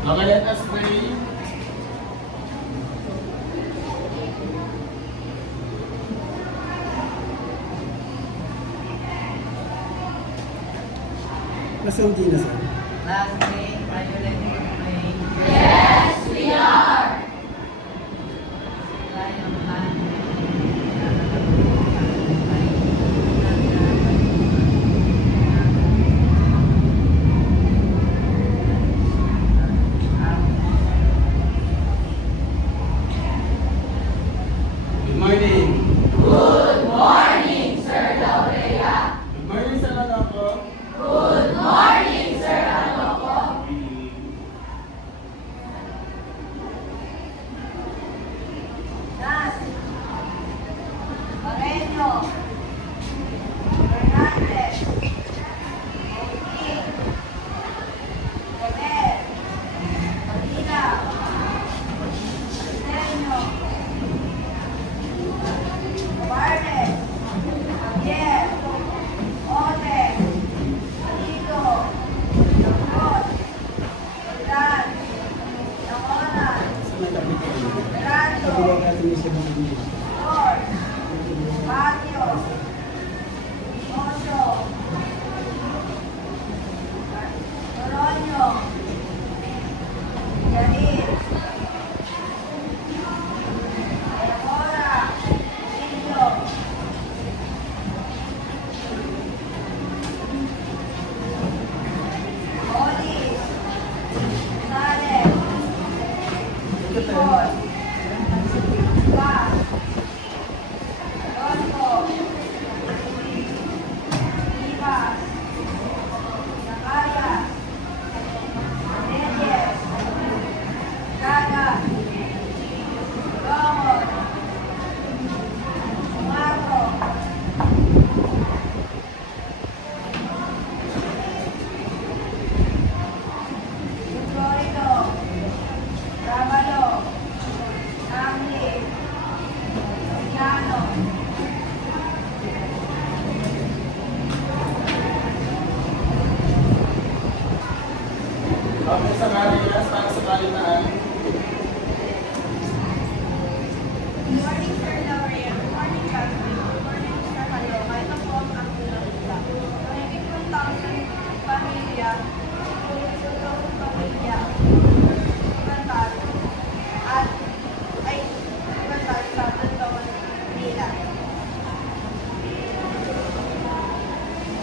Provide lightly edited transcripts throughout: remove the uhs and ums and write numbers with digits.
Okay, let us pray. Nasunti na sir. Last day, are you ready to pray? Yes, we are. Good morning. Good morning, Sir Laurea. Good morning sa mga ko. Good morning, Sir Aloko. Nas, Moreno, Fernandez, Oki, Comer, Molina, Arsenio, Vargas, Javier, Ote, Alito, Lambot, Jordan, Lamona, Sa may kapit ko. Gerardo, Pagbuwag natin yung sa mga dito. George, Patio, Ocho, Toronio, Yarir, Ayamora, Silvio, Olis, Gonzales, Nicole, Paz, Alonso, Rivas, Zacarías, Reyes, Gaga, Ramos, Marco, Florido, Ramalo, Angli, Milano, Okay, sa Marias, para sa balitaan. Good morning, Sir Laurea. Good morning, Jasmine. Good morning, Mr. Haloka. Ito po ang aking nakita. Mahigit 1,000 pamilya, 2,000 pamilya, ibantal, at ay ibantal sa Bantawan nila.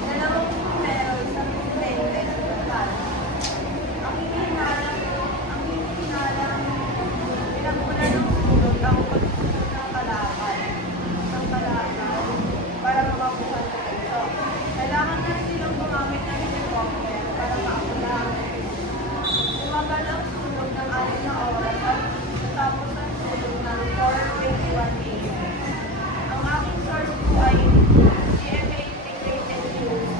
Dalawang numero sa presidente sa bantal. Ang hinihinala, pinagmulan ng sulog ang pagsusunod ng kalaban para makabukan sa ito. Kailangan na silang gumamit ng helicopter para maakulahan. Umagal ang sulog ng 6 na oras at natapos ang sulog ng 4:21 a.m. Ang aking source po ay GMA Integrated News.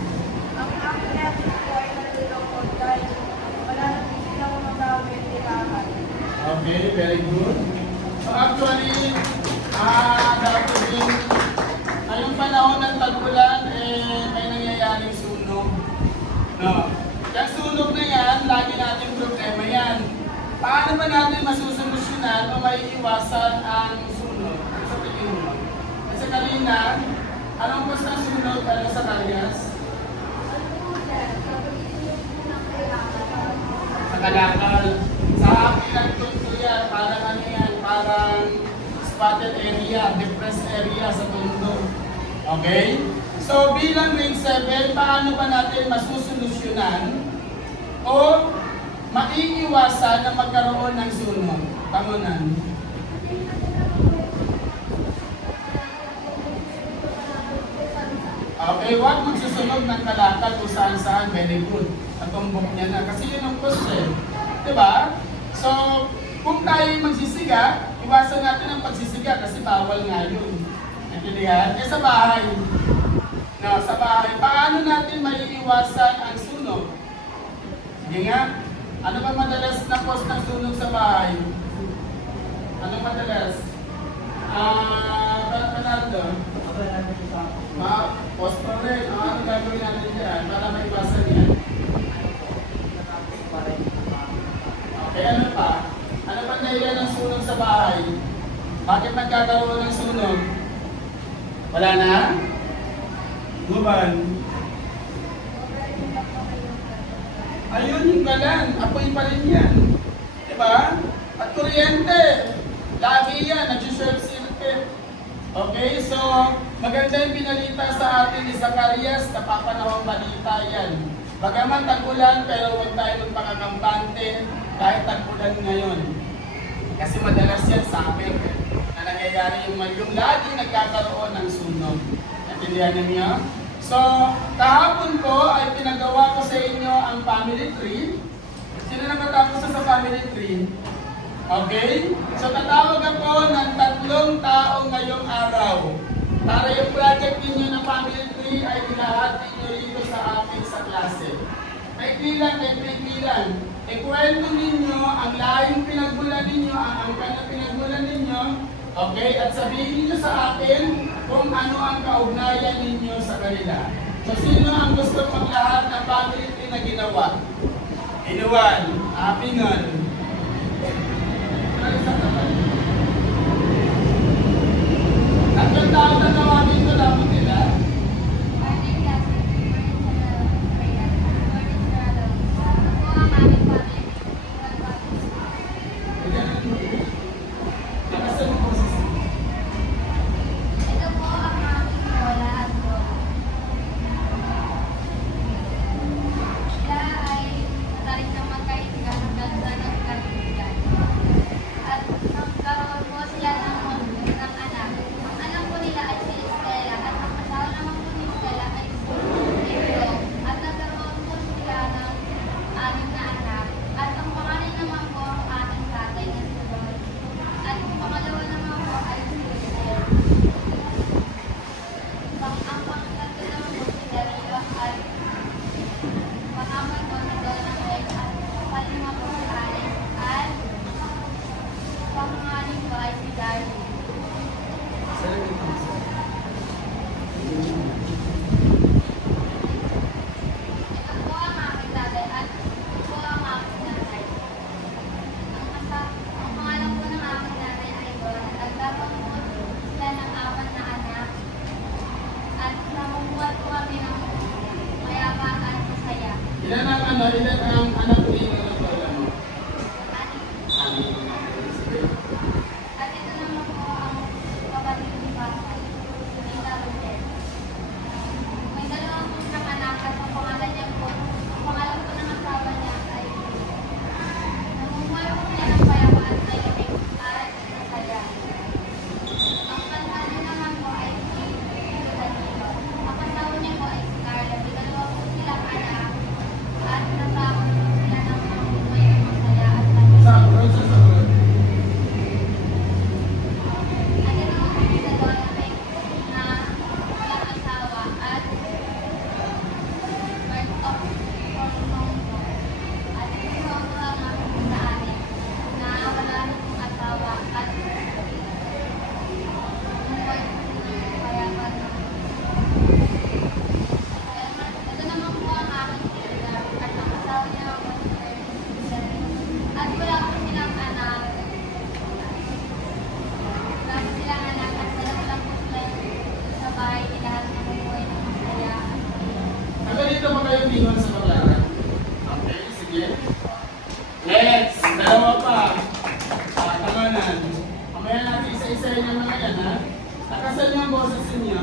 Ang aking message po ay nalulungkot dahil wala na po silang magamit tirahan. Okay, very good. So actually, dati din, ngayong panahon ng tag-ulan, may nangyayaring sunog. No. Yung sunog na yan, lagi natin problema yan. Paano ba natin masusolusyonan o maiiwasan ang sunog? Sa tingin mo? Kasi kanina, anong cause ng sunog? Ano sa Marias? Sa Kalakal. Sa akin ang tunto yan, parang ano yan, parang spotted area, depressed area sa tundo. Okay? So bilang grade 7, paano ba natin masusolusyonan o maiiwasan na magkaroon ng sunog? Pangunan. Okay, wag magsusunog ng Kalakal kung saan-saan, very good. Natumbok niya na. Kasi yun ang cost eh. Diba? So, kung tayo magsisiga, iwasan natin ang pagsisiga kasi bawal nga yun. Naintindihan? Eh sa bahay. No, sa bahay. Paano natin maiiwasan ang sunog? Sige nga. Ano ba madalas na cause ng sunog sa bahay? Ano madalas? Ronaldo? Posto rin. Ano gagawin natin dyan para maiwasan yan? Kaya ano pa? Ano pa dahilan ng sunog sa bahay? Bakit nagkakaroon ng sunog? Wala na? Guban. Ayun yung galan. Apoy pa rin yan. Diba? At kuryente. Lagi yan. Nag-short circuit. Okay? So, maganda yung pinalita sa atin ni Zacarias. Napapanawang balita yan. Bagaman tag-ulan, pero huwag tayo magpakakampante kahit tag-ulan ngayon. Kasi madalas yan sa amin na nangyayari yung lagi nagkakaroon ng sunog. Natindihan niyo? So, kahapon po ay pinagawa ko sa inyo ang family tree. Sino na matapos sa family tree? Okay? So, tatawag ako ng 3 tao ngayong araw. Para yung project ninyo ng family tree ay ilahati nyo rito sa akin sa klase. Kaibigan, ikwento ninyo ang lahing pinagmulan ninyo, ang angkan na pinagmulan ninyo, okay? At sabihin nyo sa akin kung ano ang kaugnayan ninyo sa kanila. So, sino ang gusto maglahat ng family tree na ginawa? Inuwan, apingan. Tatlong tao na tawagin ko lang nila. Ilan ang anak ko yung lola mo? Ani. At ito naman po ang kapatid ni Papa. May 2 po siyang anak at ang pangalan niya po, ang pangalan po ng asawa niya ay namumuhay po niya ng payapaan at tahimik at masaya. Ang kanta niya naman po ay si Danilo. Ang asawa niya po ay si Carla. May 2 po silang anak. At nasama sila ng may masaya at tahimik. Sa abroad. At ito naman po sa Dolphin na walang asawa at birth of Hong po. At ito naman po ang aking sa akin na wala rin asawa at umuwi ng payaman. Ito naman po ang aking sister at ang asawa niya po si Sir. At wala po silang anak. Wala po silang anak at dalawa lang po sila sa bahay nila at namumuhay ng masaya. Hanggang dito pa kayo mingon sa paglaran. Okay, sige. Next, dalawa pa. Tanganan. Mamaya natin isa-isa yung mga yan, ha? Nakasan niyo ang boses niyo.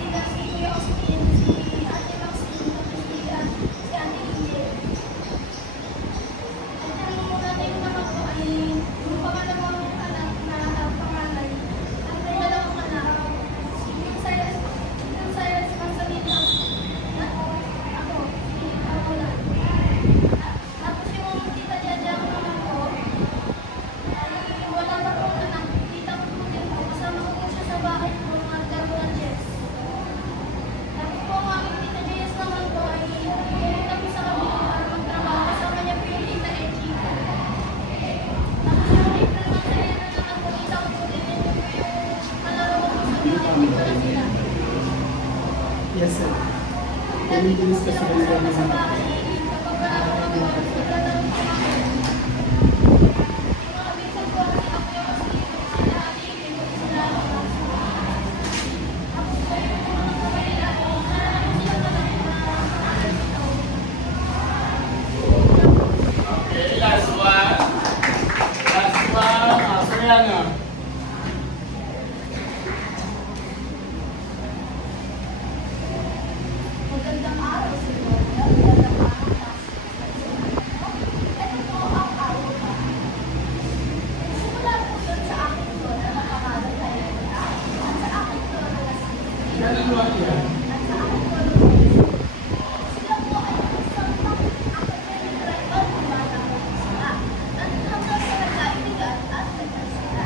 Si Ate Maxine, si Ate Maxine, si Ate diniscuss ko rin sa mga Okay, last one. Last one. Soriano. Magandang araw sa inyo. Magandang araw na. Ito po ang araw ko. Simula po doon sa aking lola na pangalan na Elena at sa aking lola na si Ganun mo yan. at sa aking lola na sila po ay isang academic rival na bata po sila. At hanggang sa nagkaibigan at nagkasila.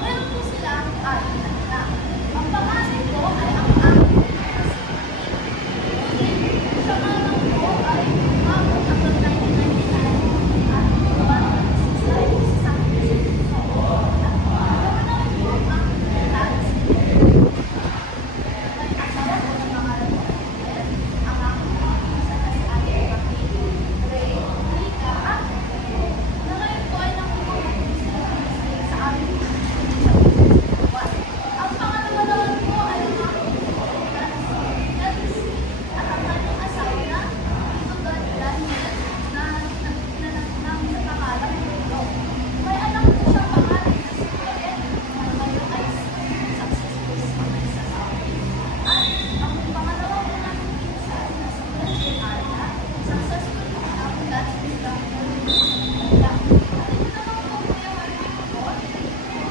Meron po sila ang aking anak. Ang pangalan ko ay ang aking sa malang ko ay umabot hanggang 1999 at parang nagsisay sa akin. Ganoon naman po ang lahat may asawa ko na pangalan ko Ariel, ang aking mga pinsan na si Ate Joaquin, Ray, Rika, at na ngayon po ay nakukulong sila sa aming buwan. Ang pangalawa naman po ay ang aking pinsan na si Elsie at ang kanyang asawa na Tito Daniel na pangalan ko. May anak po siyang pangalan na si Joel at ngayon ay successful sa mga sasawa. At ang pangalawa po namin pinsan na si President Arla, successful po ang dati nilang lang. At ito naman po po yung maribig ko, successful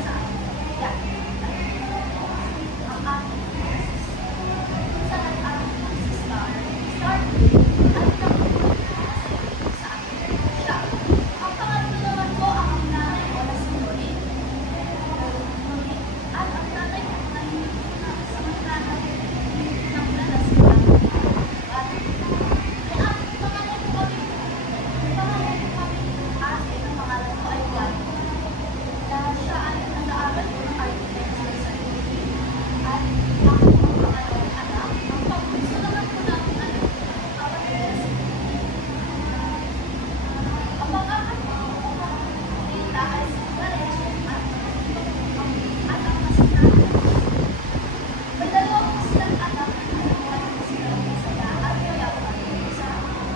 sa akin. Ang aking pinsan at aking star at sa akin siya. Ang pangatlo naman po ang nanay ko na si Norin. At ang tatay ko na hindi ko na samantala ng nanas ko lang. At may aking pangalan ko kami ate na pangalan ko ay Juan. Dahil siya ay nag-aaral ko ng architecture sa UP. At ang mga anak, ang pagpunso naman po namin anak, kapatid na si ang pang-apat ko, tita ay si Clareche at ang anak na si Nana. May dalawa po silang anak na buhay po sila ng Bisaya at Mayapan sa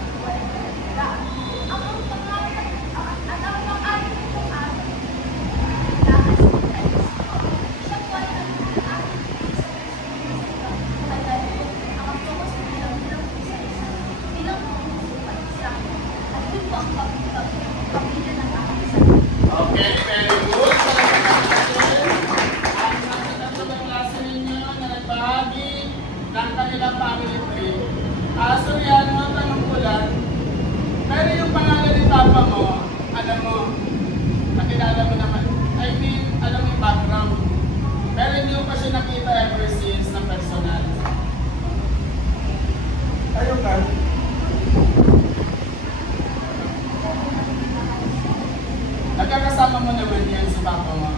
buhay ng Manila. Ang pangalan, ang anak ng aking pong ate, tita ay si Elsie. Siya po ay aking kaya po, ang ako sa bilang po sa isa, bilang po at isa. At yun po ang pamilya ng aking isa. Okay, very good. Ang nasa tatlo ng klase ninyo na nagbahagi ng kanilang family tree. Soriano, tanong ko lang, pero yung pangalan ni Papa mo, alam mo, nakilala mo naman, I mean, alam mo yung background. Pero hindi mo pa siya nakita ever since ng personal. Ayaw ka? Nagkakasama mo naman yan si Papa mo.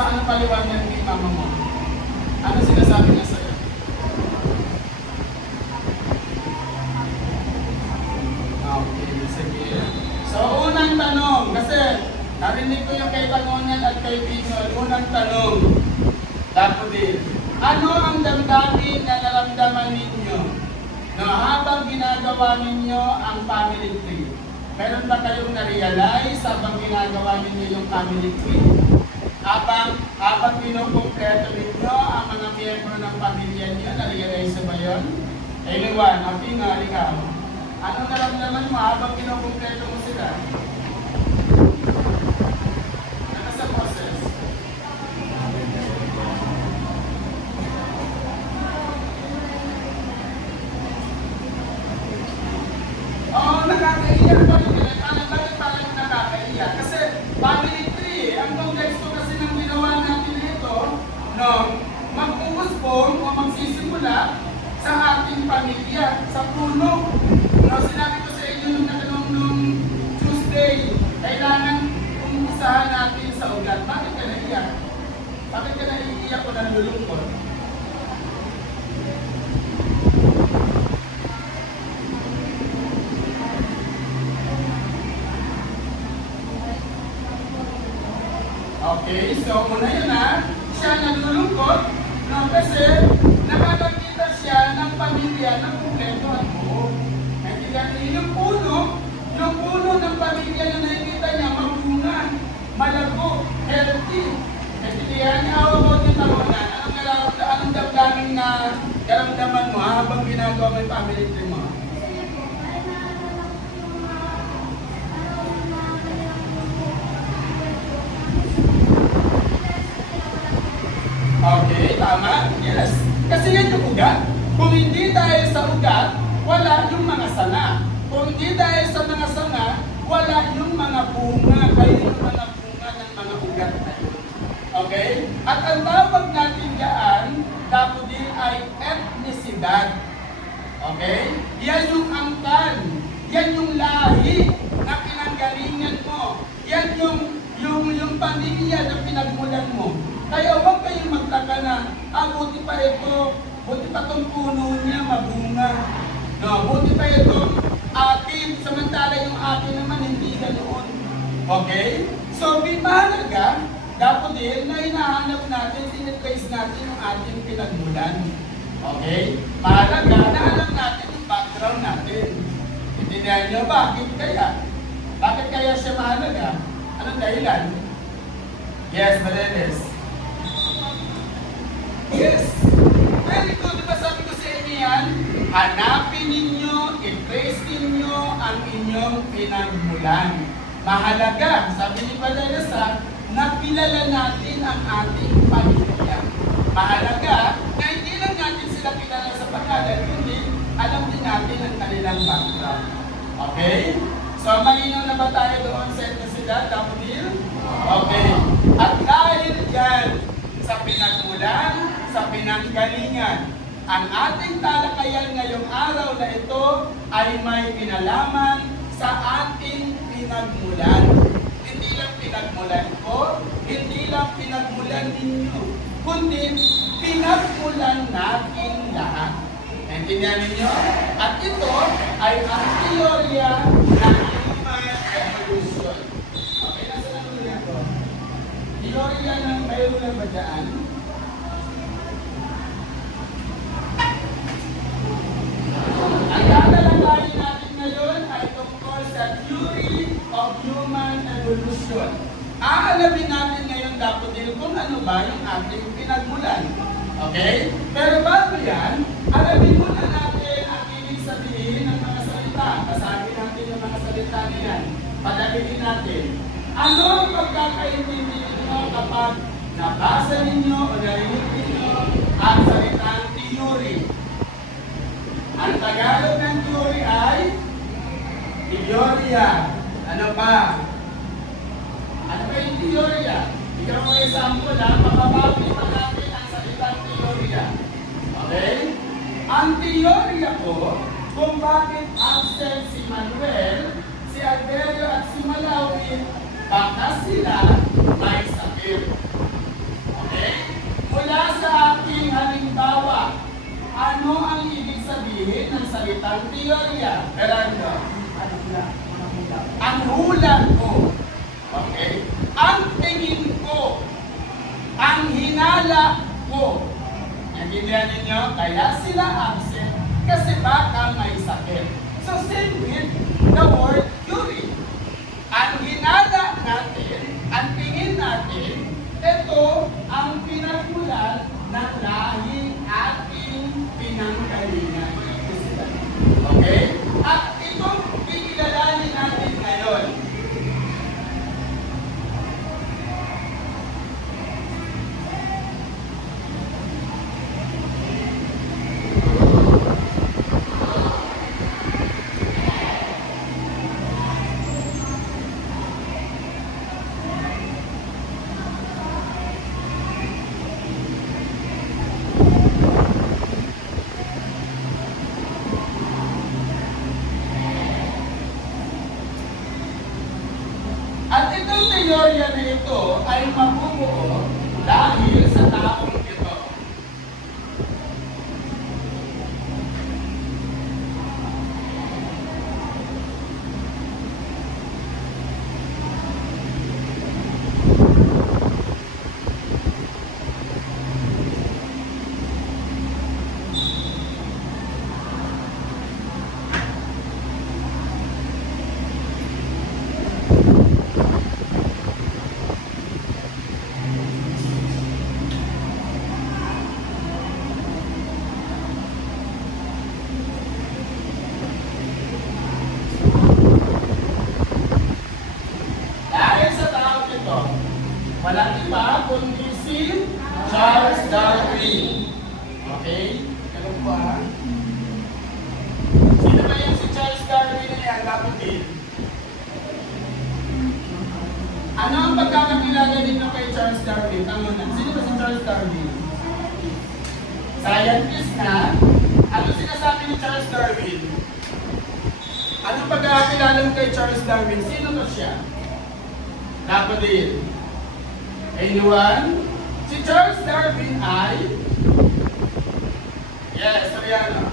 Ano paliwanag ni Mama mo? Ano sinasabi niya sa'yo? Okay, sige. So, unang tanong, kasi narinig ko yung kay Tangonan at kay Bingol. Unang tanong, Daffodil, ano ang damdamin na naramdaman ninyo no, habang ginagawa ninyo ang family tree? Meron ba kayong na-realize habang ginagawa ninyo yung family tree? Habang pinukumpleto ninyo ang mga miyembro ng pamilya niyo, na-realize ba yun? Anyone, okay nga, ikaw. Anong naramdaman mo habang pinukumpleto mo sila? Ano sa process? Oo, nakakaiyak pa rin. Bakit parang nakakaiyak? Kasi family tree, ang context ko kasi ng ginawa natin ito, no, mag-uuspong o magsisimula sa ating pamilya, sa puno. No, sinabi ko sa inyo nung nalulungkot? Okay, so una yun siya nalulungkot, no, kasi nakakakita siya ng pamilya ng kumpleto at buo. Yung puno ng pamilya na nakikita niya, mabunga, malago, healthy. Naintindihan niya, ako yung tawanan. Anong damdamin na karamdaman mo habang ginagawa mo yung family tree mo? Okay, tama. Yes. Kasi yan yung ugat. Kung hindi dahil sa ugat, wala yung mga sanga. Kung hindi dahil sa mga sanga, wala yung mga bunga. Kaya yung mga bunga ng mga ugat na yun. Okay? At ang tawag natin dyan, dapat ay ethnicidad. Okay? Yan yung angkan. Yan yung lahi na pinanggalingan mo. Yan yung pamilya na pinagmulan mo. Kaya huwag kayong magtaka na, buti pa itong puno niya mabunga. No, buti pa itong atin, samantala yung atin naman hindi ganoon. Okay? So, mahalaga, dapat din na hinahanap natin, tinitrace natin yung ating pinagmulan. Okay? Mahalaga na alam natin yung background natin. Intindihan niyo, bakit kaya? Bakit kaya siya mahalaga? Anong dahilan? Yes, Malenes. Yes! Very good. Diba sabi ko sa inyo yan? Hanapin ninyo, i-trace ninyo ang inyong pinagmulan. Mahalaga, sabi ni Valeresa, na kilala natin ang ating pamilya. Mahalaga na hindi lang natin sila kilala sa pangalan, kundi alam din natin ang kanilang background. Okay? So, malinaw na ba tayo doon sa etnicidad, Dapunil? Okay. At dahil yan sa pinagmulan, sa pinanggalingan, ang ating talakayan ngayong araw na ito ay may pinalaman sa ating pinagmulan. Hindi lang pinagmulan ko, hindi lang pinagmulan ninyo, kundi pinagmulan natin lahat. Naintindihan ninyo? At ito ay ang teorya ng human evolution. Okay, nasa nanunan ko? Teorya ng mayroon na ba dyan? Ang tatalakayin natin ngayon ay tungkol sa theory of human evolution. Aalamin natin ngayon dapat din kung ano ba yung ating pinagmulan. Okay? Pero bago yan, alamin muna natin ang ibig sabihin ng mga salita. Basahin natin yung mga salita niyan. Padaliin natin. Ano ang pagkakaintindi ninyo kapag nabasa ninyo o narinig ninyo ang salitang theory? Ang Tagalog ng theory ay teorya. Ano ba? Ano ba yung teorya? Ikaw mo example papabawi pa natin ang salitang teorya. Okay? Ang teorya ko kung bakit absent si Manuel, si Alberio at si Malawin, baka sila may sakit. Okay? Mula sa aking halimbawa, ano ang ibig sabihin ng salitang teorya? Fernando? Ang hula ko. Okay? Ang tingin ko. Ang hinala ko. Naintindihan ninyo? Kaya sila absent kasi baka may sakit. So same with the word theory. Ang hinala natin, ang tingin natin, ito ang pinagmulan ng lahing ating pinanggalingan. Okay? At itong kikilalanin natin ngayon. At itong teorya na ito ay mabubuo dahil sa taong ito. Walang iba kundi si Charles Darwin. Okay? Ganun po ha? Sino ba yung si Charles Darwin na yan? Kapatid? Ano ang pagkakakilala dito kay Charles Darwin? Sino ba si Charles Darwin? Scientist na. Ano sinasabi ni Charles Darwin? Anong pagkakakilala mo kay Charles Darwin? Sino ba siya? Kapatid? Anyone? Si Charles Darwin ay? Yes, Ariana.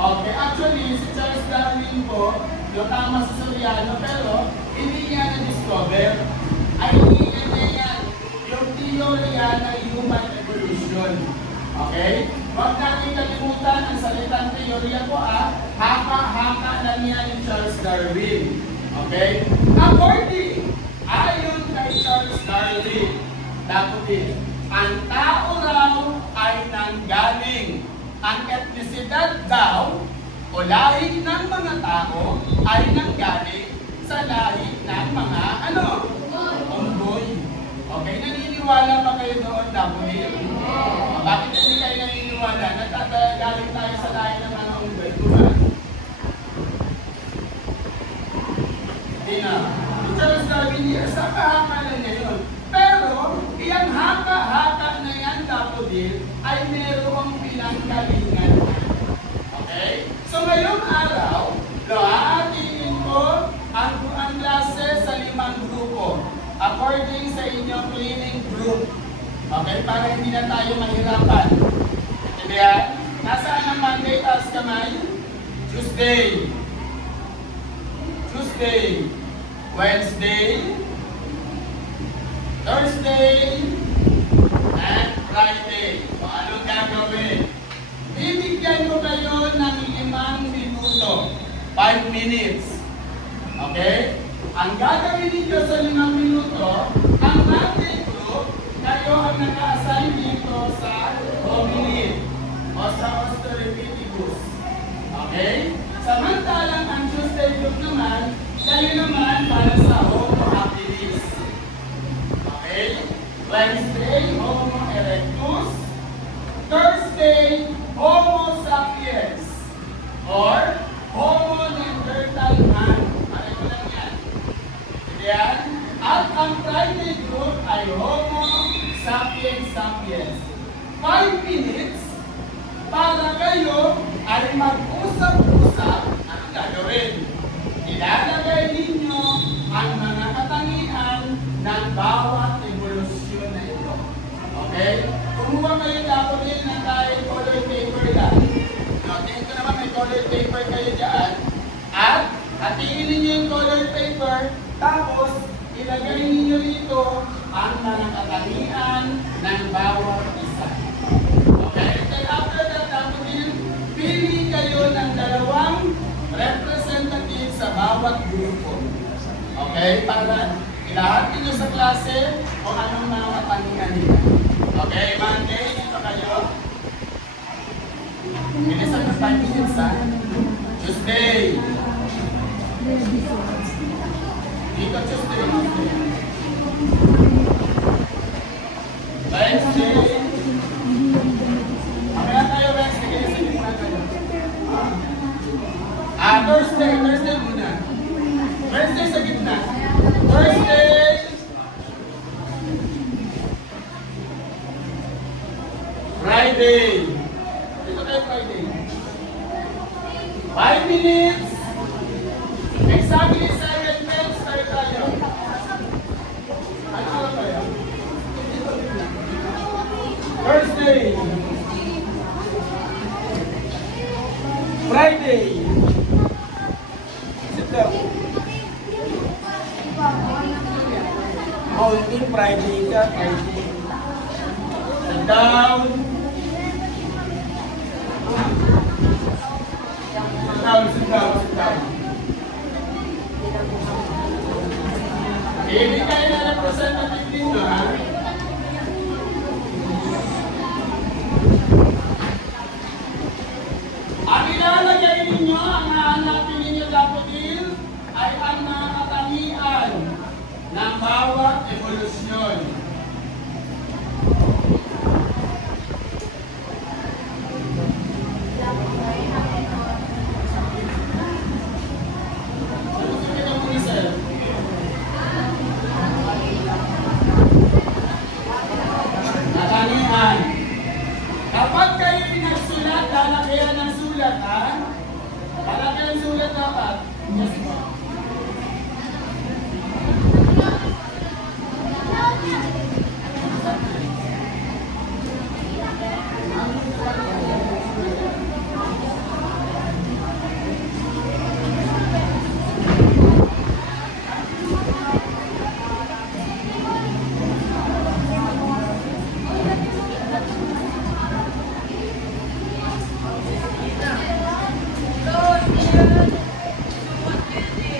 Okay, actually, si Charles Darwin po, yung tama sa Soriano, pero hindi niya na-discover. Ay, hindi niya yan. Yung teorya ng human evolution. Okay? Huwag natin kalimutan ang salitang teorya po haka-haka lang yan ni Charles Darwin. Okay? According, ayon kay Charles Darwin, dapat ang tao raw ay nanggaling. Ang etnisidad daw o lahi ng mga tao ay nanggaling sa lahi ng mga unggoy. Okay, naniniwala pa kayo doon, Daphne? Bakit hindi kayo naniniwala? Nagkagaling tayo sa lahi ng mga unggoy, diba? Hindi na. Charles Darwin here, sa kahakalan niya yun. Pero, iyang haka-haka na yan, Daphne, ay merong pinanggalingan. Okay? So, ngayong araw, aatingin ko ang klase sa 5 grupo. According sa inyong cleaning group. Okay? Para hindi na tayo mahirapan. Intindihan? Nasaan ang Monday, taas kamay? Tuesday. Wednesday. Thursday. And Friday. O anong gagawin? Bibigyan ko kayo ng 5 minuto. 5 minutes. Okay? Ang gagawin ninyo sa 5 minuto, ang Monday group, kayo ang naka-assign dito sa hominid o sa Australopithecus. Okay? Samantalang ang Tuesday group naman, kayo naman para sa Homo habilis. Okay? Wednesday, Homo erectus. Thursday, Homo sapiens. Or Homo neanderthal man. Pareho lang yan. Yan. At ang Friday group ay Homo sapiens sapiens. 5 minutes para kayo ay mag-usap-usap ang gagawin. Ilalagay ninyo ang mga katangian ng bawat evolusyon na ito. Okay? Kumuha kayo dapat din ng kahit color paper lang. Tingin ko naman may color paper kayo dyan. At hatiin ninyo yung color paper, tapos ilagay ninyo rito ang mga katangian ng bawat isa. Okay? Then after that, dapat din pili kayo ng 2 representative sa bawat grupo. Okay? Para ilahati nyo sa klase kung anong mga katangian nila. Okay? Monday, dito kayo. Bilisan ng 5 minutes ha. Tuesday. Dito Tuesday. Wednesday. Mamaya tayo Wednesday. Kaya sa gitna kayo. Thursday muna. Wednesday sa gitna. Thursday. Friday. Dito tayo Friday. 5 minutes. Exactly 7 minutes tayo tayo. Ano oras tayo? Thursday. Friday. Sit down. Oh, hindi Friday ka. Friday. Sit down. Sit down. Hindi kayo na representative dito, ha? Ang ilalagay ninyo, ang hahanapin ninyo dapat din, ay ang mga katangian Yes po.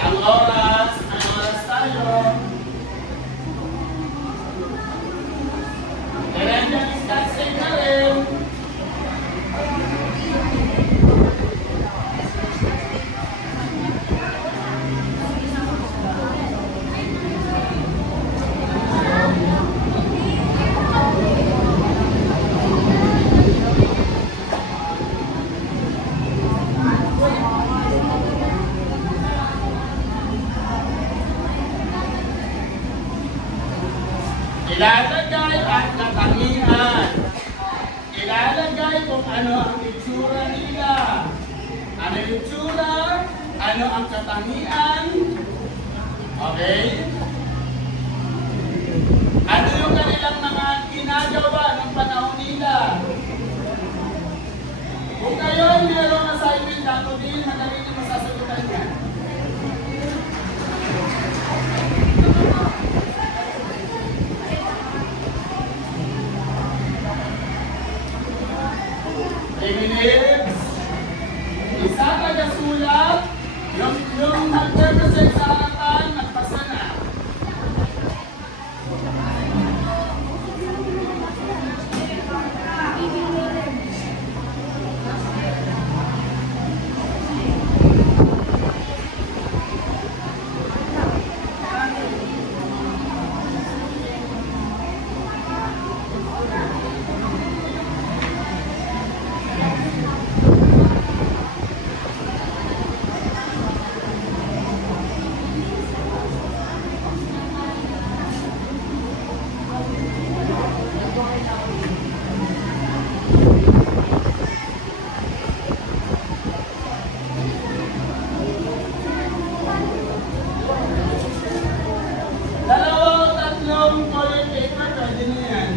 Ang oras tayo. Kailangan start safe na rin. Ilalagay ang katangian. Ilalagay kung ano ang itsura nila. Ano yung itsura? Ano ang katangian? Okay? Ano yung kanilang mga ginagawa ng panahon nila? Kung kayo ay mayroong assignment, dapat din madali na masasagutan niya. Minutes. Isa tagasulat, yung nag-represent sa harapan, nagpasa na. Dalawang tatlong toilet paper, pwede na yan.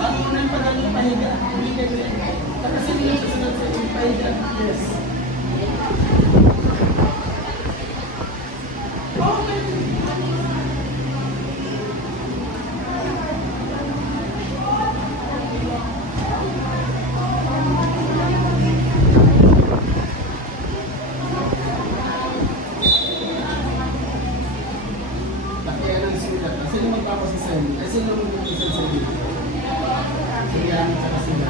Ano na yung pagaling pahiga? Hindi kasi. Kasi nila susunod sa yung pahiga. Yes. Lakihan ang sulat. Sino magpapasisend? Sino magpapasisend sa video? Sige, ang tsaka sila.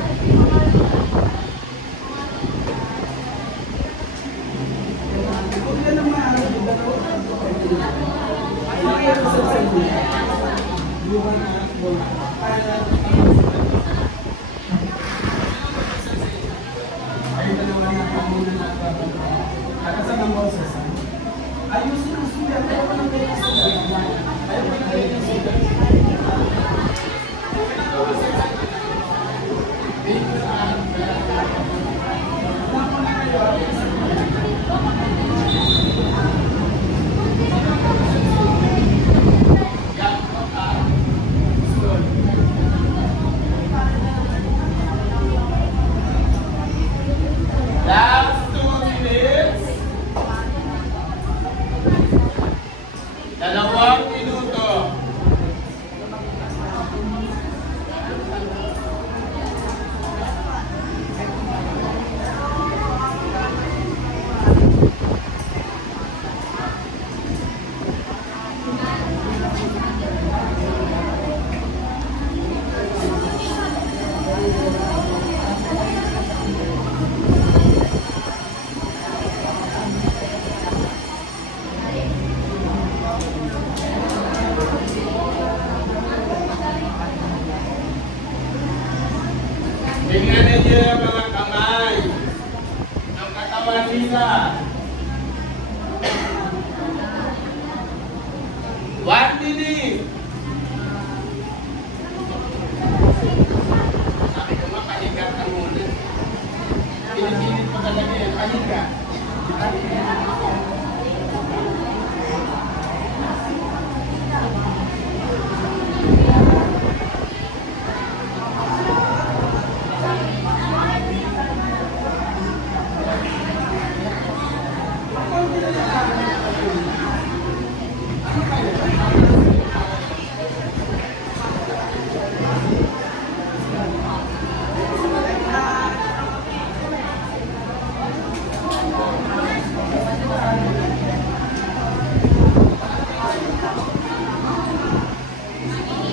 Nakahiga.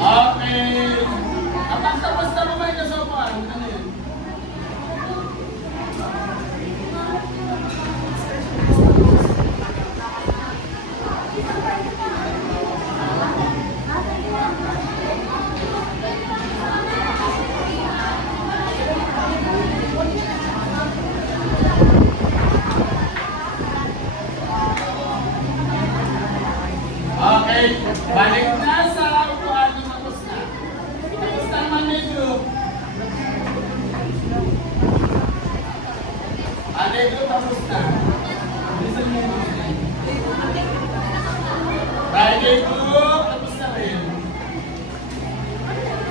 Okay. Kapag tapos na kumain ka sa upuan, ano yun? Okay, balik na sa upuan nung tapos na. Tapos na naman na yung group. Balik group, tapos na. Listen mo yung Friday group, tapos na rin.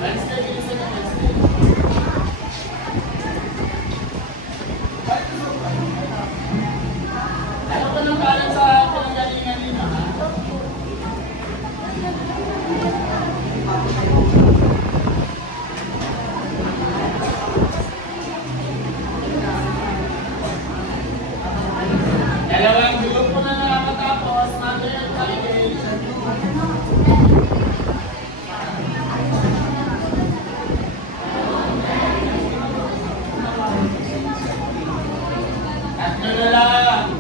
Wednesday, bilisan na Wednesday. Ano pa nang kalan sa pinanggalingan nila, ha? Dalawang grupo na nakakatapos, Monday at Friday. Tatlo na lang.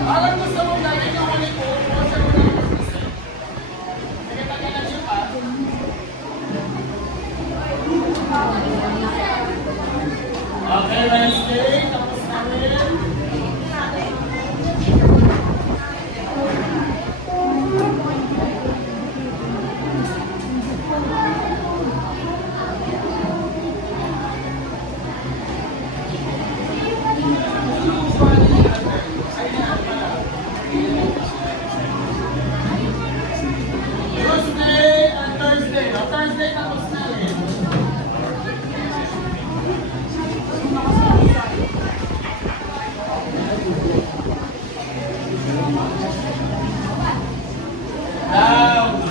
Parang gusto mong gawin yung ulit ko, o siya mo na yung business. Sige, tagalan siya pa. Okay, Wednesday, tapos na rin. Tuesday and Thursday. O, Thursday tapos na rin. Down.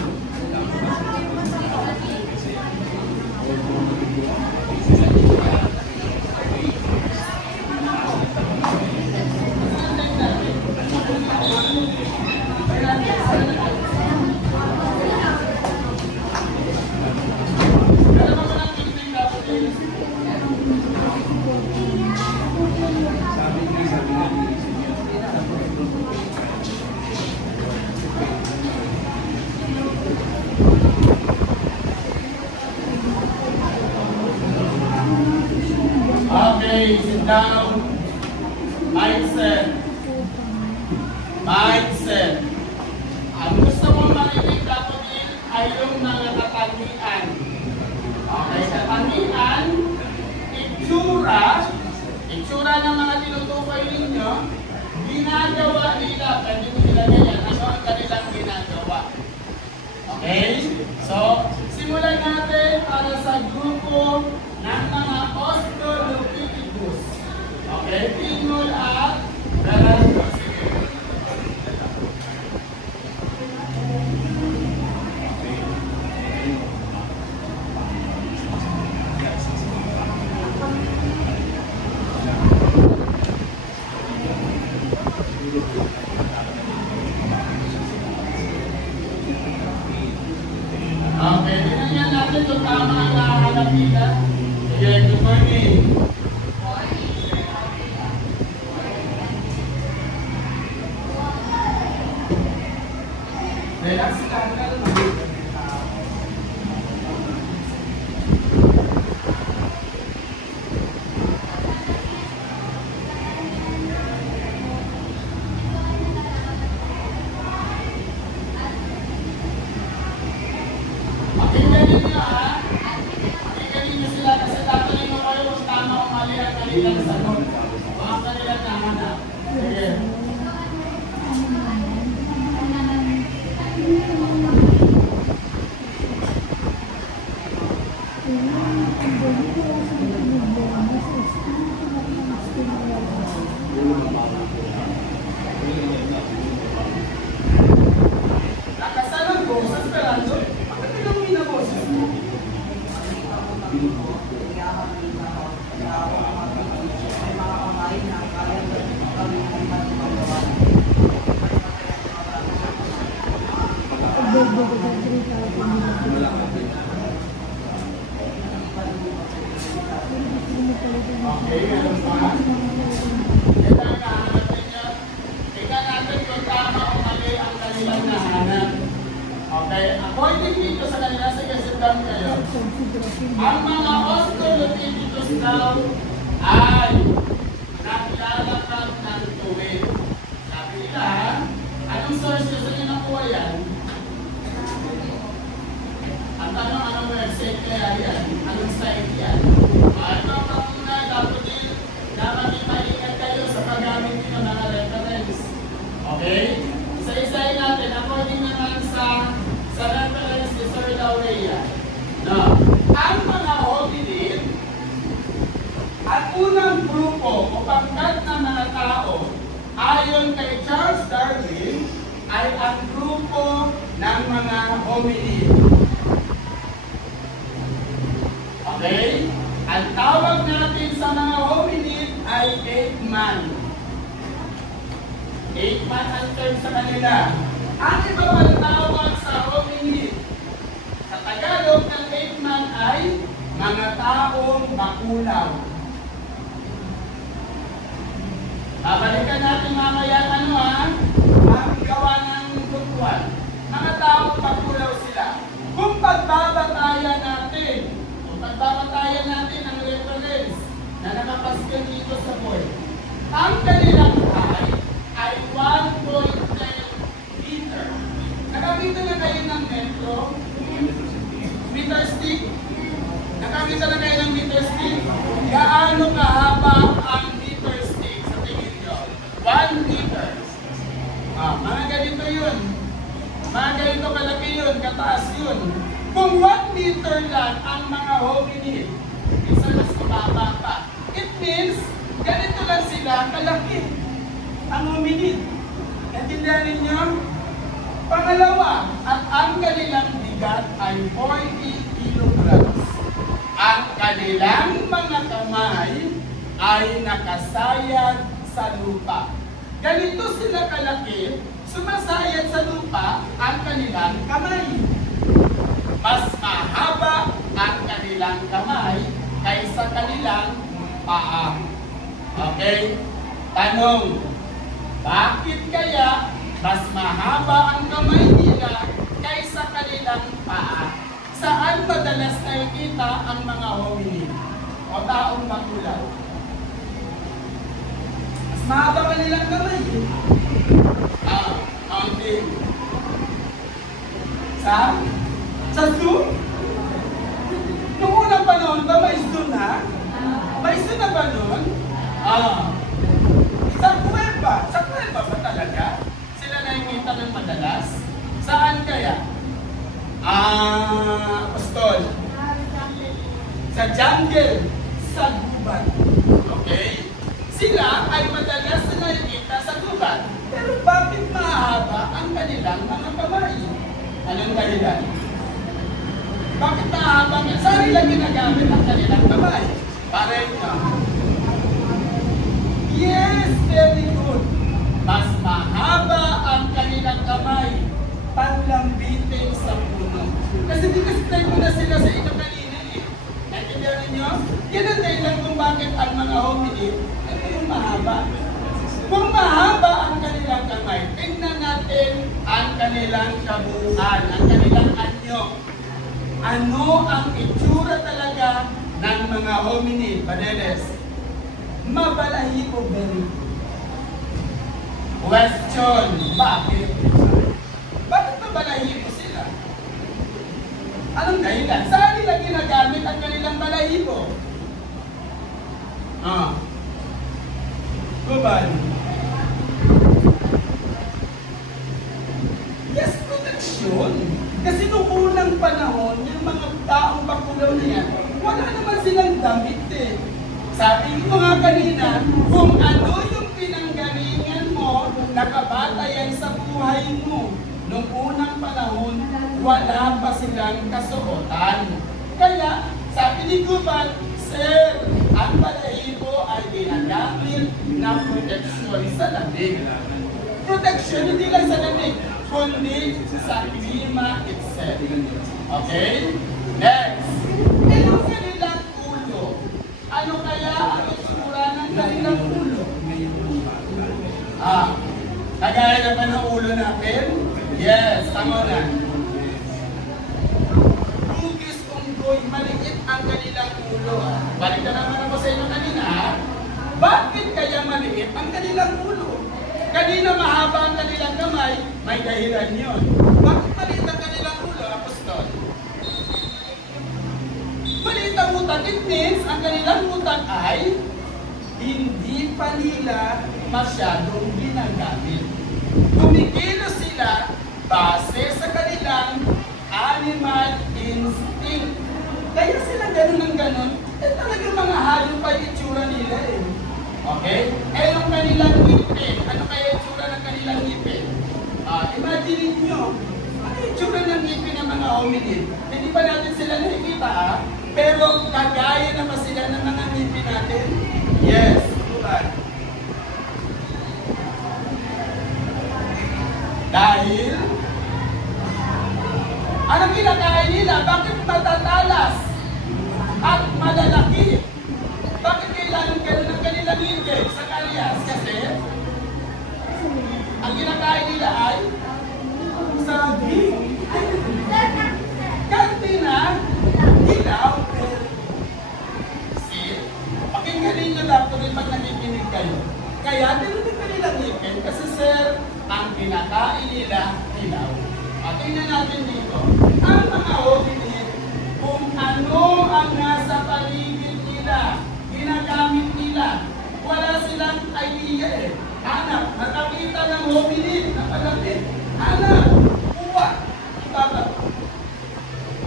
Okay, sit down. Mindset. Mindset. Ang gusto mong marinig kapatid ay yung mga katangian. Okay, katangian, itsura ng mga tinutukoy ninyo, ginagawa nila, pwede mo ilagay yan, ano ang kanilang ginagawa. Okay? So, simulan natin para sa grupo ng mga Australopithecus. Okay? Tingol at Velociraptor. Okay, tingnan natin kung tama ang nakahanap nila. Sige, good morning. Relax lang, kalma. Pakinggan ninyo, ha? Pakinggan ninyo sila kasi tatanungin ko kayo kung tama o mali ang kanilang sagot. O ang kanilang nahanap. Sige. Lakasan ang boses, Fernando. Bakit tinamin ang boses mo? Okay, ano pa? Tingnan natin kung tama o mali ang kanilang nahanap. Okay, according dito sa kanila, sige, sit down kayo. Ang mga Australopithecus daw ay naglalakad ng tuwid. Sabi nila, anong source nyo sa inyo nakuha yan? Ang tanong, anong website kaya yan? Anong site yan? Ito ang patunay, dapat maingat kayo sa paggamit nyo ng mga reference. Okay? Isa-isahin natin, according naman sa reference ni Sir Laurea. No. Ang mga hominid, at unang grupo o pangkat ng mga tao, ayon kay Charles Darwin, ay ang grupo ng mga hominid. Okay? Ang tawag natin sa mga hominid ay ape man. Ape man ang term sa kanila. Ang iba pang tawag sa hominid sa Tagalog ng ape man ay mga taong makulaw. Babalikan natin mamaya ang gawa ng bukwan. Mga taong makulaw sila. Kung pagbabatayan natin ang reference na nakapaskan dito sa board, ang kanilang height ay 1.10 meter. Nakakita na kayo ng metro? Meter stick? Nakakita na kayo ng meter stick? Gaano kahaba ang meter stick sa tingin nyo? 1 meter. Mga ganito yun. Mga ganito kalaki yun, kataas yun. Kung 1 meter lang ang mga hominid, isa mas mababa pa. It means, ganito lang sila kalaki ang hominid. Natindihan ninyo? Pangalawa, at ang kanilang bigat ay 40 kilograms. Ang kanilang mga kamay ay nakasayad sa lupa. Ganito sila kalaki, sumasayad sa lupa ang kanilang kamay. Mas mahaba ang kanilang kamay kaysa kanilang paa. Okay? Tanong, bakit kaya mas mahaba ang kamay nila kaysa kanilang paa? Saan madalas nakikita ang mga hominid o taong makulaw? Mas mahaba kanilang kamay. Counting. Sa zoo? Noong unang panahon ba may zoo na? May zoo na ba noon? Sa kuweba? Sa kuweba ba talaga? Sila nakikita ng madalas? Saan kaya? Apostol. Sa jungle. Sa gubat. Okay? Sila ay madalas na nakikita sa gubat. Pero bakit mahaba ang kanilang mga kamay? Anong dahilan? Bakit mahaba? Saan nila ginagamit ang kanilang kamay? Pareho na. Yes, very good. Mas mahaba ang kanilang kamay panlambitin sa puno. Kasi dinastay ko na sila sa inyo kanina eh. Naintindihan ninyo? Yan ang dahilan kung bakit ang mga hominid ay yung mahaba. Kung mahaba ang kanilang kamay, tingnan natin ang kanilang kabuuan, ang kanilang anyo. Ano ang itsura talaga ng mga hominid? Paneles, mabalahibo very. Question, bakit? Bakit mabalahibo sila? Anong dahilan? Saan nila ginagamit ang kanilang balahibo? Gubal. Sabi ko nga kanina, kung ano yung pinanggalingan mo, nakabatayan sa buhay mo, noong unang panahon, wala pa silang kasuotan. Kaya, sabi ni Gubat, Sir, ang balahibo ay ginagamit na proteksyon sa lamig. Proteksyon hindi lang sa lamig, kundi sa klima itself. Okay? Next. Yung kanilang ulo. Ano kaya ang itsura ng kanilang ulo? Kagaya naman ng ulo natin? Yes, tama na. Rugis unggoy, maliit ang kanilang ulo. Balik na naman ako sa inyo kanina. Bakit kaya maliit ang kanilang ulo? Kanina mahaba ang kanilang kamay, may dahilan yun. Bakit maliit ang kanilang ulo, Apostol? Maliit ang utak, it means ang kanilang utak ay hindi pa nila masyadong ginagamit. Kumikilos sila base sa kanilang animal instinct. Kaya sila ganun ng ganun, talagang mga hayop pa yung itsura nila eh. Okay? Eh yung kanilang ngipin, ano kaya yung itsura ng kanilang ngipin? Imagine nyo, ano yung itsura ng ngipin ng mga hominid? Hindi pa natin sila nakikita pero kagaya na ba sila ng mga ngipin natin? Yes, diba? Dahil, anong kinakain nila? Bakit matatalas at malalaki? Bakit kailangan ganun ng kanilang ngipin sa kalyas? Kasi, ang kinakain nila ay saging. Kantina, hilaw. See? Pakinggan ninyo lang tuloy pag nakikinig kayo. Kaya ganun din kanilang ngipin kasi sir, ang kinakain nila hilaw. Tingnan natin dito. Ang mga hominid, kung ano ang nasa paligid nila, ginagamit nila, wala silang idea eh. Anak, nakakita ng hominid, nakalapit. Anak, kuha, ibabato.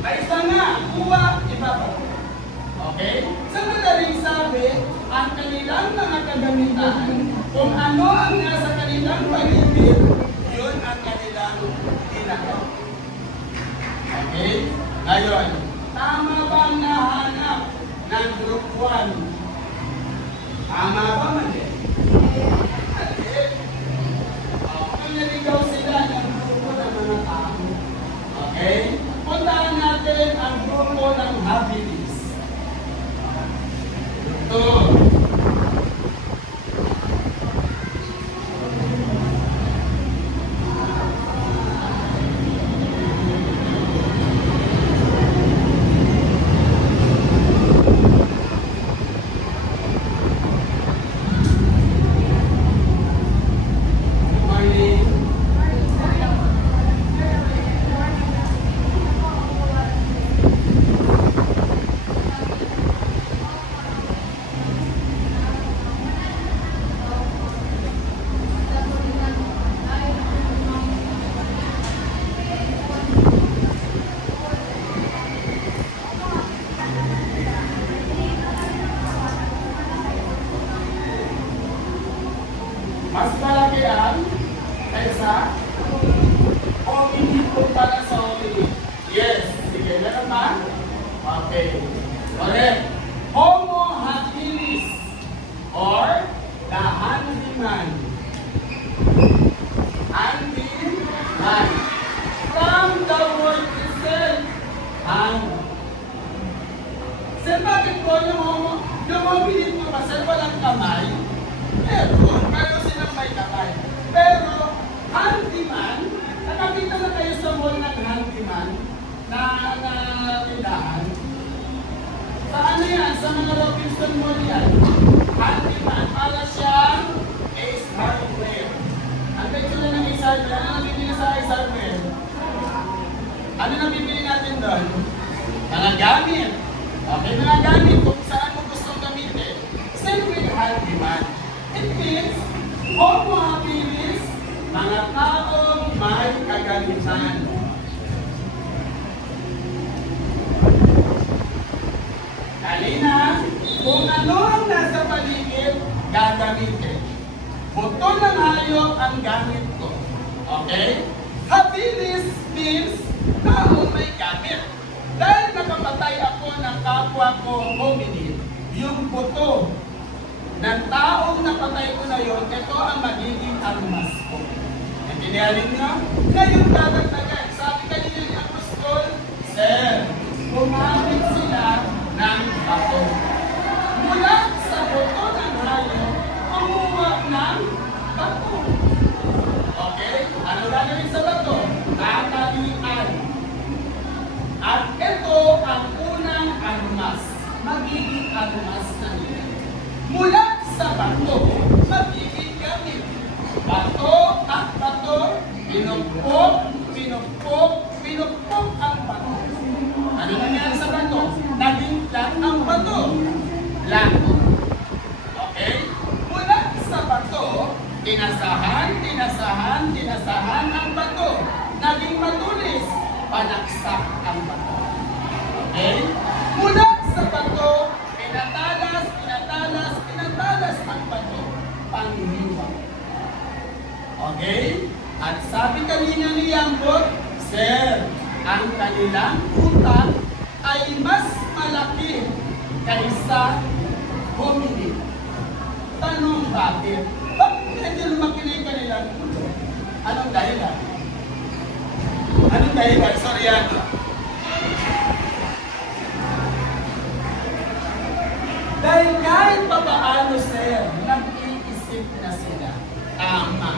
May sanga, kuha, ibabato. Okay? Sa madaling sabi, ang kanilang mga kagamitan, kung ano ang nasa kanilang paligid, yun ang kanilang ginagawa. Okay? Ngayon, tama bang nahanap ng group 1? Tama ba mali? Mali. Kung naligaw sila ng grupo ng mga tao. Okay? Puntahan natin ang grupo ng habilis. Ito. Mas malaki ang kaysa hominid para sa hominid. Yes. Sige, meron ba? Okay. Correct. Homo habilis or the handyman. Handyman. From the word itself, hand. Sir, bakit po yung hominid mo ba? Sir, walang kamay? Pero silang may kamay. Pero, handyman, nakakita na kayo sa mall ng handyman na tindahan. Sa ano yan? Sa mga Robinson Mall yan. Handyman, para siyang Ace Hardware. Ang picture ng Ace Hardware, ano nabibili sa Ace Hardware? Ano nabibili natin doon? Mga gamit. Okay, mga gamit kung saan mo gustong gamitin. Same with handyman. It means, homo habilis, mga taong may kagamitan. Halina, kung ano ang nasa gagamitin. Buto ng hayop ang gamit ko. Okay? Habilis means taong may gamit. Dahil nakapatay ako ng kapwa ko hominid, yung buto ng taong napatay ko na yun, ito ang magiging armas ko. Naintindihan niyo? Ngayon dadagdagan. Sabi kanina ni Apostol, Sir, gumamit sila ng bato. Mula sa buto ng hayop, kumuha ng bato. Okay? Ano gagawin sa bato? Tatalian. At ito ang unang armas. Magiging armas na nila. Mula sa bato, magiging gamit. Bato at bato, pinupok, pinupok, pinupok ang bato. Ano nangyari sa bato? Naging lang ang bato. Lato. Okay? Mula sa bato, tinasahan, tinasahan, tinasahan ang bato. Naging matulis, panaksak ang bato. Okay? Mula sa bato, pinatalas, pinatalas, pinatalas ang bato. Panghiwa. Okay? At sabi kanina ni Yambot, Sir, ang kanilang utak ay mas malaki kaysa hominid. Tanong bakit? Bakit hindi lumaki na yung kanilang utak? Anong dahilan? Anong dahilan? Sorry yan. Dahil kahit papaano, Sir, nag-iisip na sila. Tama.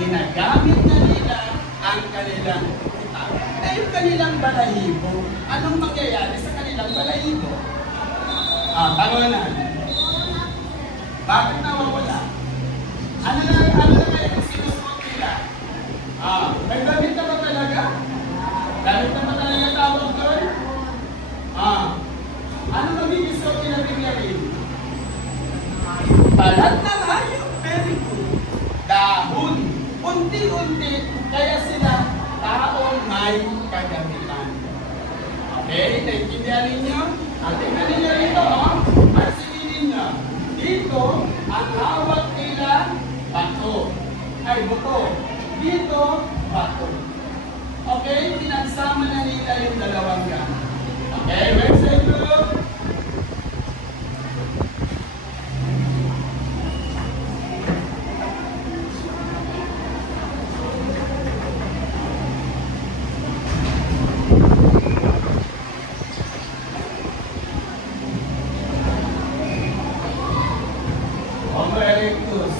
Ginagamit na nila ang kanilang utak. Eh, yung kanilang balahibo, anong mangyayari sa kanilang balahibo? Tangonan. Bakit nawawala? Ano na yung sinusuot nila? May gamit na ba talaga? Gamit na ba talaga tawag doon? Ano magiging suot nila biglarin? Balat ng hayop, very good. Dahon. Unti-unti, kaya sila taong may kagamitan. Okay, naintindihan ninyo? Tingnan ninyo rito, pansinin ninyo. Dito, ang hawak nila, bato. Ay, buto. Dito, bato. Okay, pinagsama na nila yung dalawang gamit. Okay, website group. Homo erectus.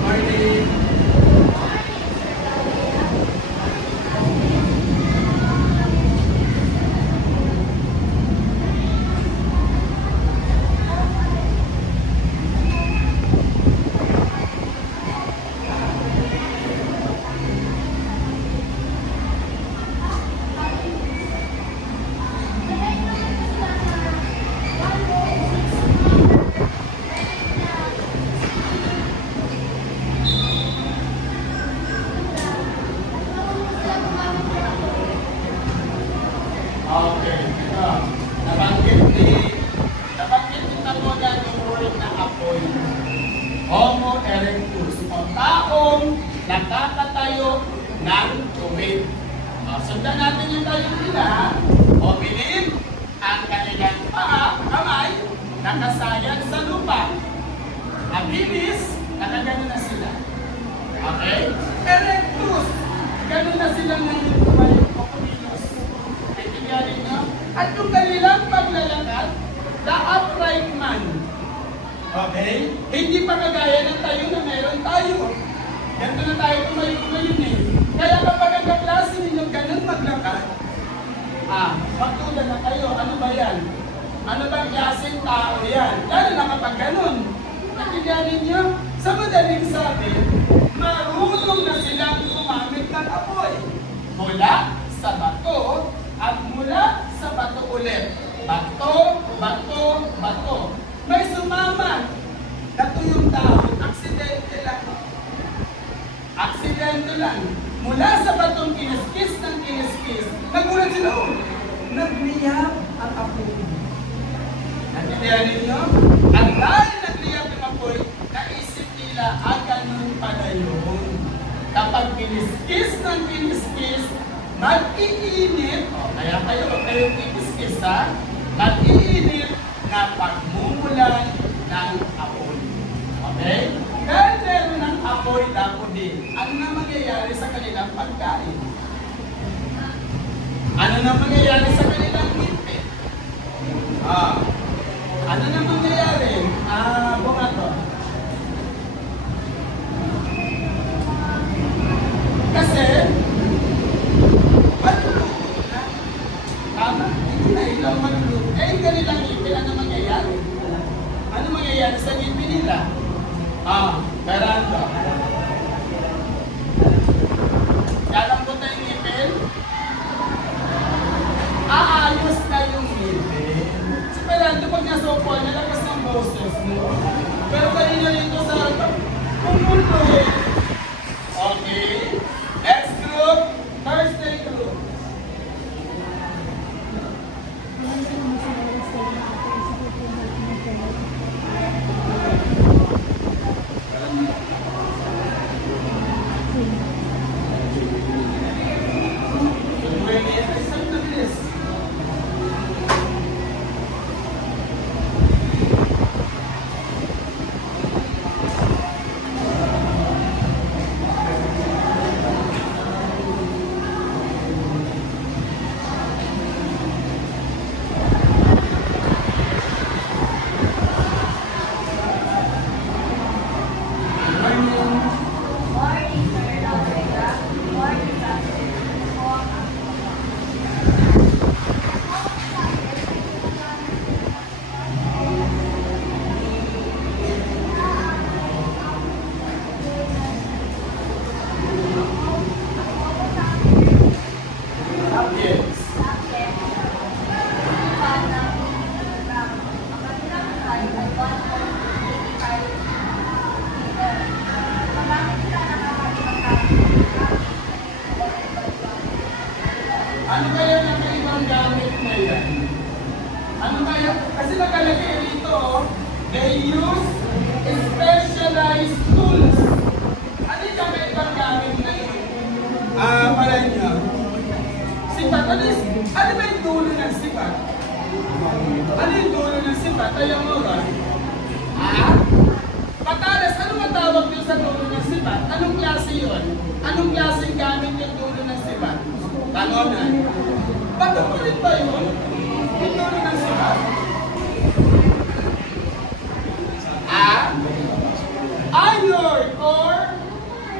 Morning. Okay. Nabanggit ni Tagoda yung word na apoy. Homo erectus. O taong nakakatayo ng tuwid. Sundan natin yung tayo nila. Hominid, ang kanilang paa, kamay, nakasayad sa lupa. Habilis, nakagano na sila. Okay? Erectus, ganun na sila ngayon tumayo. At yung kanilang paglalakad, the upright man. Okay? Hindi pa kagaya ng tayo na meron tayo. Ganito na tayo tumayo ngayon eh. Kaya kapag ang kaklase ninyong ganun maglakad, magtulad na kayo, ano ba yan? Ano bang klaseng tao yan? Lalo na kapag ganun. Nakikiyan ninyo, sa madaling sabi, marunong na silang gumamit ng apoy. Mula sa bato, at mula sa bato ulit. Bato, bato, bato. May sumama kwento lang. Mula sa batong kiniskis ng kiniskis, nagulat sila, oh, nagliyap ang apoy. Natindihan ninyo? At dahil nagliyap ang apoy, naisip nila, ganun pala yun. Kapag kiniskis ng kiniskis, mag-iinit, kaya kayo kiniskis ha, mag-iinit na pagmumulan ng apoy. Okay? Dahil meron ng apoy dapo din, ano na mangyayari sa kanilang pagkain? Ano na mangyayari sa kanilang ngipin? Ano na mangyayari? Bumato. Kasi, maluluto na. Tama? Hindi na ilang maluluto. Kanilang ngipin, ano mangyayari? Ano mangyayari sa ngipin nila? Garando. Lalambot na yung ngipin? Aayos na yung ngipin. Si Garando, pag nasopo, nalakas ng boses mo. Pero kanina nito sa pumulo eh. Okay. Next group, Thursday group. Ano kaya ng ibang gamit na yan? Ano kaya? Kasi nakalagay rito, they use specialized tools. Ano yung ibang gamit na yun? Pala niya. Sipat. Ano ba yung dulo ng sipat? Ano yung dulo ng sipat? Ayaw mo ba? Patalas, ano matawag yun sa dulo ng sipat? Anong klase yun? Anong klaseng gamit yung dulo ng sipat? Tangonan. Bato mo rin ba yun? Yung dulo ng sipat? Iron or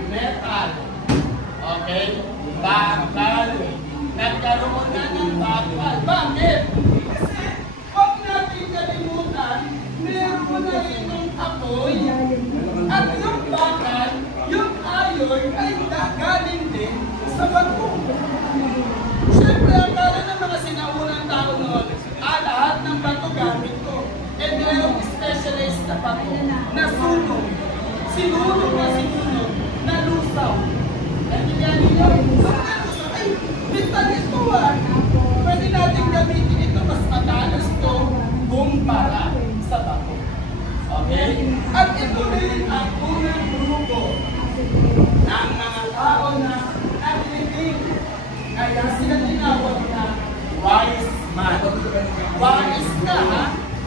metal. Okay? Bakal. Nagkaroon na ng bakal. Bakit? Kasi huwag natin kalimutan, meron na rin ng apoy. At yung bakal, yung iron ay galing din sa bato. Siyempre, akala ng mga sinaunang tao noon, lahat ng bato gamit ko. Merong specialized na bato na sunog. Sinunog na lusaw. Nandiyan ninyo, ay, bitan ito Pwede natin gamitin ito, mas matalas ito kumpara sa bato. Okay? At ito rin ang unang grupo ng mga tao na naglibing. Kaya sila tinawag na wise man. Wise ka, ha?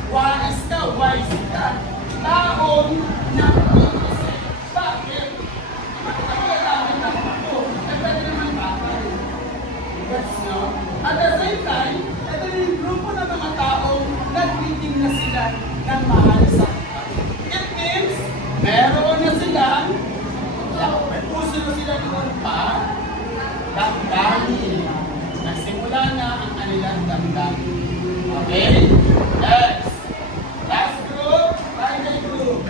Wise ka, wise ka. Taon na inisip. Bakit? Bakit ako kailangan ng ako? Pwede naman bakal. Yes, no? At the same time, ito yung grupo ng mga taong nagbiting na sila ng mahal sa kapal. It means, meron na sila, may puso na sila noon pa, damdamin. Nagsimula na ang kanilang damdamin. Okay? Yes. Last group, Friday group.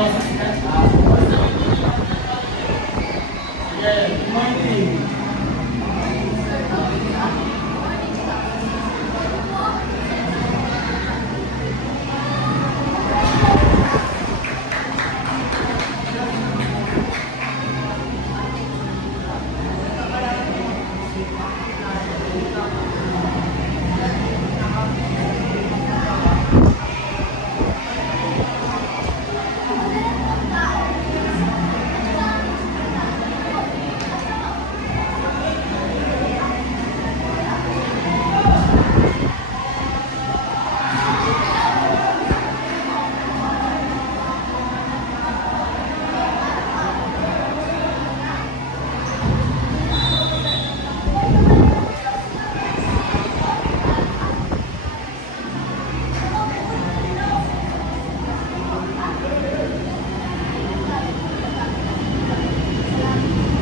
boses ka. Sige, good morning.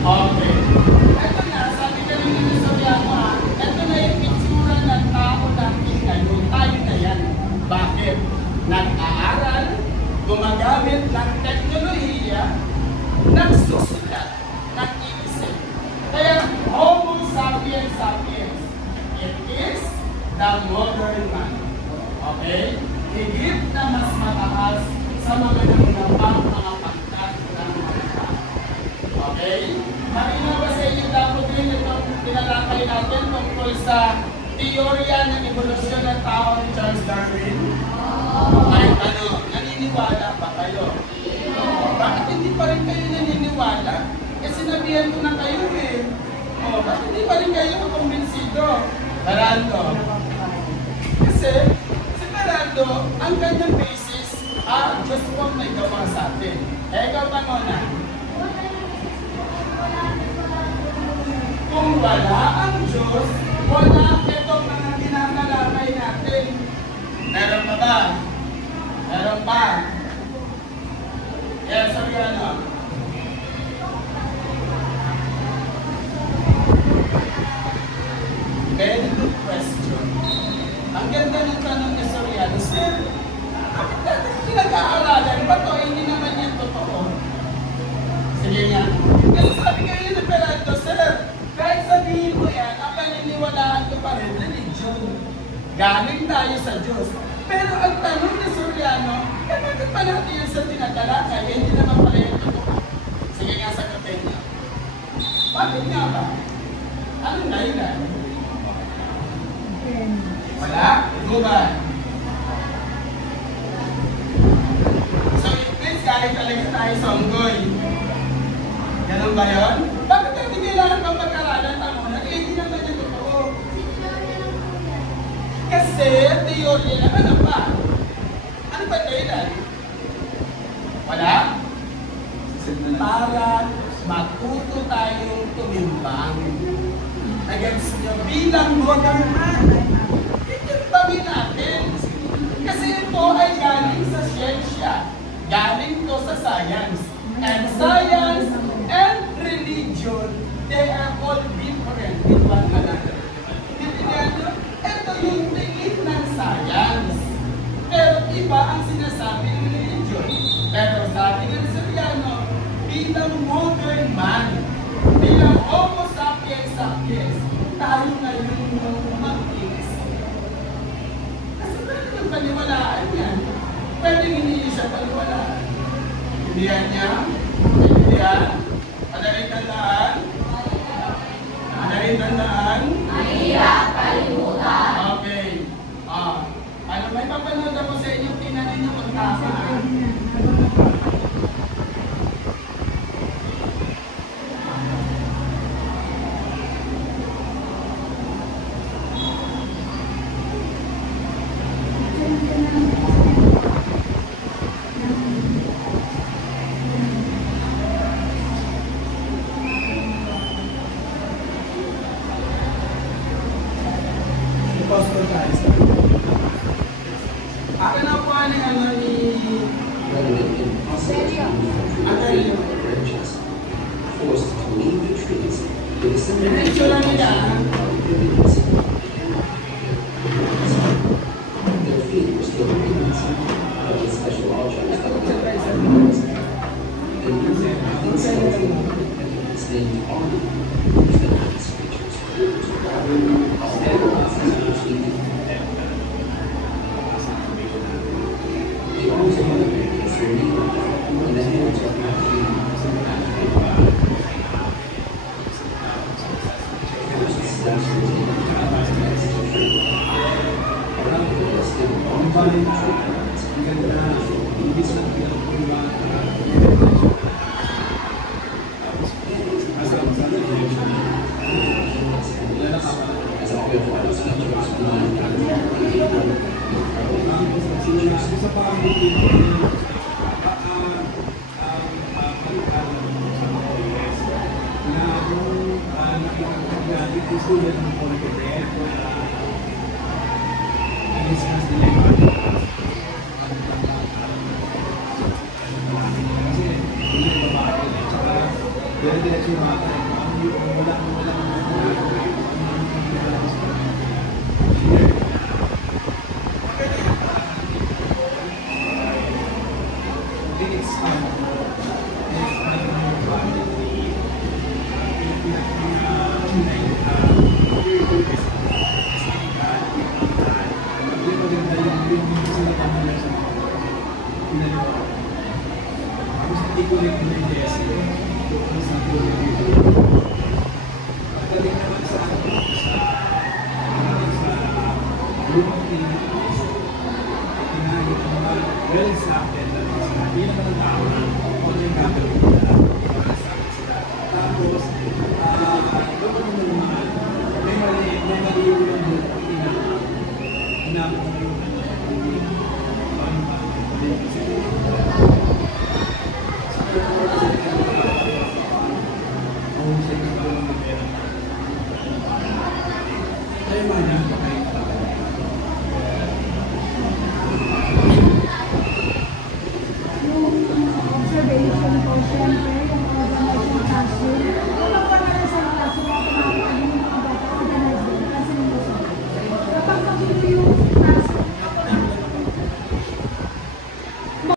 Okay. Ito na, sabi ka rin nila sa Biyanwa, ito na yung itsura ng tao natin ngayon. Tayo na yan. Bakit? Nag-aaral, gumagamit ng teknolohiya, nagsusulat, nag-iisip. Kaya, Homo sapiens sapiens. It is the modern man. Okay? Higit na mas mataas sa mga nangunapang mga pagkat ng mga tao. Okay? Marino ba sa inyo dapat din itong tinalakay natin tungkol sa teorya ng evolusyon ng tao ni Charles Darwin? Ay, naniniwala ba kayo? Bakit hindi pa rin kayo naniniwala? Eh, sinabihan ko na kayo eh. Bakit hindi pa rin kayo kumbinsido? Ferrando. Kasi, si Ferrando, ang kanyang basis, Diyos po ang may gawa sa atin. Eh, ikaw ba muna? Kung wala ang Diyos, wala itong mga tinatalakay natin. Meron pa ba? Meron pa? Yes, sabi ka ano? Very good question. Ang ganda ng tanong ni Soriano, Sir, bakit natin pinag-aaralan ba ito? Hindi naman yan totoo. Sige nga. Kasi sabi kayo ni Ferrando, Sir, kahit sabihin mo yan, ang paniniwalaan ko pa rin, religion. Galing tayo sa Diyos. Pero ang tanong ni Soriano, bakit pa natin yan sa tinatalakay? Hindi naman pala yung totoo. Sige nga, sagutin niya. Bakit nga ba? Anong dahilan? Wala? Guban. So it means galing talaga tayo sa unggoy. Ganun ba yun? Bakit natin kailangan pang pag-aralan tamunan? Eh, hindi naman yung totoo. Kasi, teorya na ano pa? Ano ba dahilan? Wala? Para matuto tayong tumimbang. Against nyo bilang modern man. Itimbangin natin. Kasi ito ay galing sa siyensya. Galing to sa science. And science and religion, they are all different with one another. Tindihan nyo? Ito yung tingin ng science. Pero iba ang sinasabi ng religion. Pero sabi ng Soriano, bilang modern man, bilang Homo sapiens sapiens, tayo ngayon yung mag-iisip. Kasi pwede yung paniwalaan yan. Pwede hindi siya paniwalaan. Hindihan niya? Hindihan? Madaling tandaan? Madaling tandaan? Mahirap kalimutan. Okay. Ano, may papanood ako sa inyo, tinanin niyo ang tama. Akin na po ang ano ni Tapos,